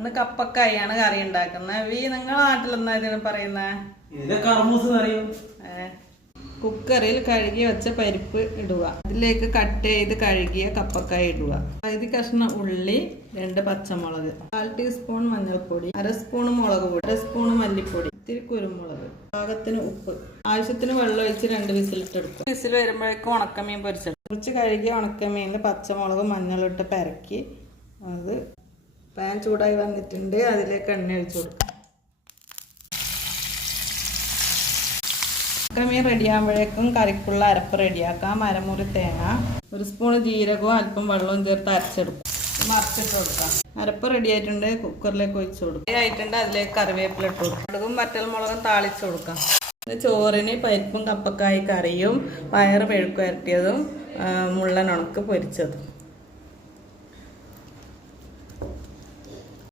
ഇന്ന് കപ്പക്കായാണ് കറി ഉണ്ടാക്കുന്നത്. നിങ്ങളെ നാട്ടിലെന്താ ഇതിന് പറയുന്നത്? കുക്കറിൽ കഴുകി വെച്ച പരിപ്പ് ഇടുക. അതിലേക്ക് കട്ട് ചെയ്ത് കഴുകിയ കപ്പക്കായ ഇടുക. പകുതി കഷ്ണം ഉള്ളി, 2 പച്ചമുളക്, 1/4 ടീസ്പൂൺ മഞ്ഞൾപ്പൊടി, 1/2 സ്പൂൺ മുളക് പൊടി, 1/2 സ്പൂൺ മല്ലിപ്പൊടി, ഇത്തിരി കുരുമുളക്, പാകത്തിന് ഉപ്പ്, ആവശ്യത്തിന് വെള്ളം ഒഴിച്ച് 2 വിസിലിട്ടെടുക്കും. വിസിൽ വരുമ്പോഴേക്കും ഉണക്കമീൻ പൊരിച്ചെടുക്കും. കുറച്ച് കഴുകിയ ഉണക്കമീനിൽ പച്ചമുളക് മഞ്ഞളിട്ട് പെരക്കി അത് പാൻ ചൂടായി വന്നിട്ടുണ്ട്. അതിലേക്ക് എണ്ണ ഒഴിച്ചു കൊടുക്കും. ഉണക്കമീൻ റെഡിയാകുമ്പോഴേക്കും കറിക്കുള്ള അരപ്പ് റെഡിയാക്കാം. അരമുറി തേങ്ങ, 1 സ്പൂൺ ജീരകവും അല്പം വെള്ളവും ചേർത്ത് അരച്ചെടുക്കും. മറിച്ചിട്ട് കൊടുക്കാം. അരപ്പ് റെഡി ആയിട്ടുണ്ട്. കുക്കറിലേക്ക് ഒഴിച്ചു കൊടുക്കും. ആയിട്ടുണ്ട്. അതിലേക്ക് കറിവേപ്പില ഇട്ട് കൊടുക്കും. കടുകും വറ്റൽമുളകും താളിച്ചു കൊടുക്കാം. ചോറിന് പരിപ്പും കപ്പക്കായ കറിയും പയറ് മെഴുക്ക് വരട്ടിയതും മുള്ളൻ ഉണക്ക് പൊരിച്ചതും.